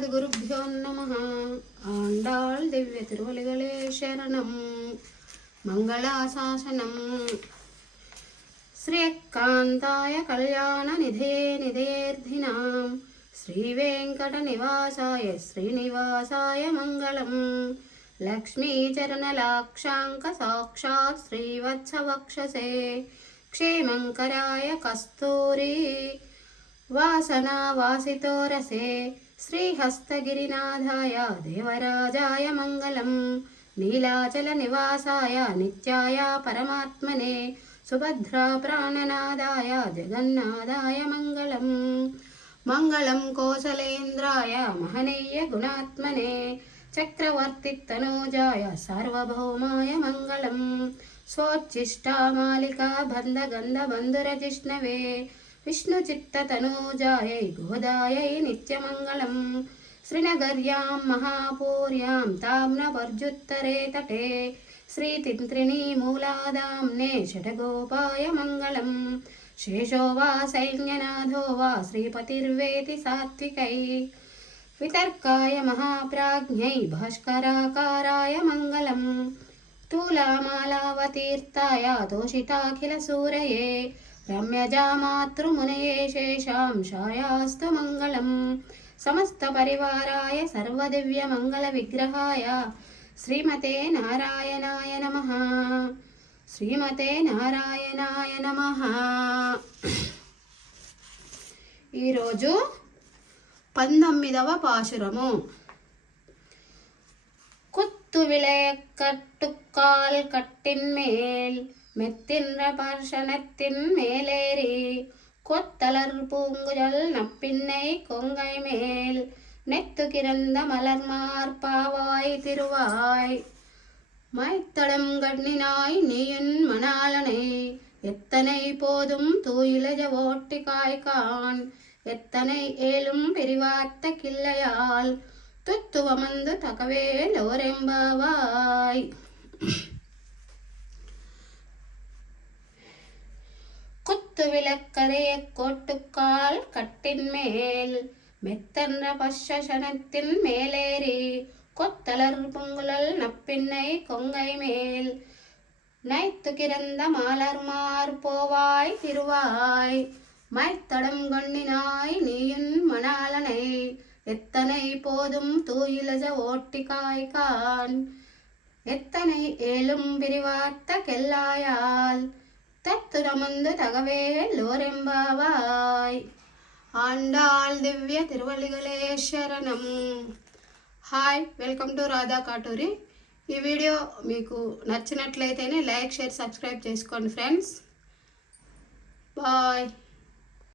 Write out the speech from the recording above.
சத்குருभ्यो நமः. ஆண்டாள் திவ்ய திருவலிகளே சரணம். மங்களாசாசனம். శ్రీకాంతాయ కళ్యాణ నిధే నిధేర్థినాం శ్రీవేంకట నివాసాయ శ్రీనివాసాయ మంగళం. లక్ష్మీచరణలాక్షాంక సాక్షాత్ శ్రీవత్సవక్షసే క్షేమంకరాయ కస్తూరి వాసనావాసితో రసే శ్రీహస్తగిరినాథాయ దేవరాజాయ మంగళం. నీలాచల నివాసాయ నిత్యాయ పరమాత్మనే సుభద్రా ప్రాణనాదాయ జగన్నాథాయ మంగళం. మంగళం కోసలేంద్రాయ మహనీయ గుణాత్మనే చక్రవర్తి తనూజాయ సార్వభౌమాయ మంగళం. స్వోచ్ఛిష్టామాలికా బంధగంధ బంధురజిష్ణవే విష్ణుచిత్త తనూజాయై గోదాయై నిత్యమంగళం. శ్రీనగర్యాం మహాపూర్యాం తామ్రపర్జుత్తరే తటే శ్రీతింత్రిణీ మూలాదాంనే షటగోపాయ మంగళం. శేషో వా సైన్యనాథో వా శ్రీపతిర్వేతి సాత్వికై వితర్కాయ మహాప్రాజ్ఞై భాస్కరాకారాయ మంగళం. స్థూలామాలావతీర్థాయ తోషితాఖిల సూరయే రమ్యజామాతృమునయే శేషాంశాయాస్తు మంగళం. సమస్త పరివారాయ సర్వదివ్య మంగళ విగ్రహాయ శ్రీమతే నారాయణాయ నమః. శ్రీమతే నారాయణాయ నమః. ఈరోజు 19వ పాశురము. குத்து விளையக்கட்டுக்கால் கட்டின் மேல் மெத்தின்ற பர்ஷனத்தின் மேலேறி கொத்தலர் பூங்குழல் நப்பின்னை கொங்கை மேல் நெத்து கிறந்த மலர்மார் பாவாய் திருவாய் மைத்தடம் கண்ணினாய் நீயன் மணாளனை எத்தனை போதும் தூயிலஜ ஓட்டி காய்கான் எத்தனை ஏலும் பிரிவாத்த கிள்ளையால் துத்துவமந்து தகவேலோரெம்பாவாய். குத்து விளக்கரைய கோட்டுக்கால் கட்டின் மேல் மெத்தன்ற பஷனத்தின் மேலேறி கொத்தலர் பொங்குழல் நப்பின்னை கொங்கை மேல் நைத்து கிறந்த மாலர்மார் போவாய் திருவாய் மைத்தடம் கண்ணினாய் நீயுன் மணாளனை எத்தனை போதும் தூயிலஜ ஓட்டி காய்கான் எத்தனை ஏலும் பிரிவாத்த கெல்லாயால் தத்துரமந்து தகவேலோரெம்பாவாய். ఆండాళ్ దివ్య తిరువలిగలే శరణం. Hi, welcome to Radha Katuri. ఈ వీడియో మీకు నచ్చినట్లయితేనే లైక్, షేర్, సబ్స్క్రైబ్ చేసుకోండి ఫ్రెండ్స్. బాయ్.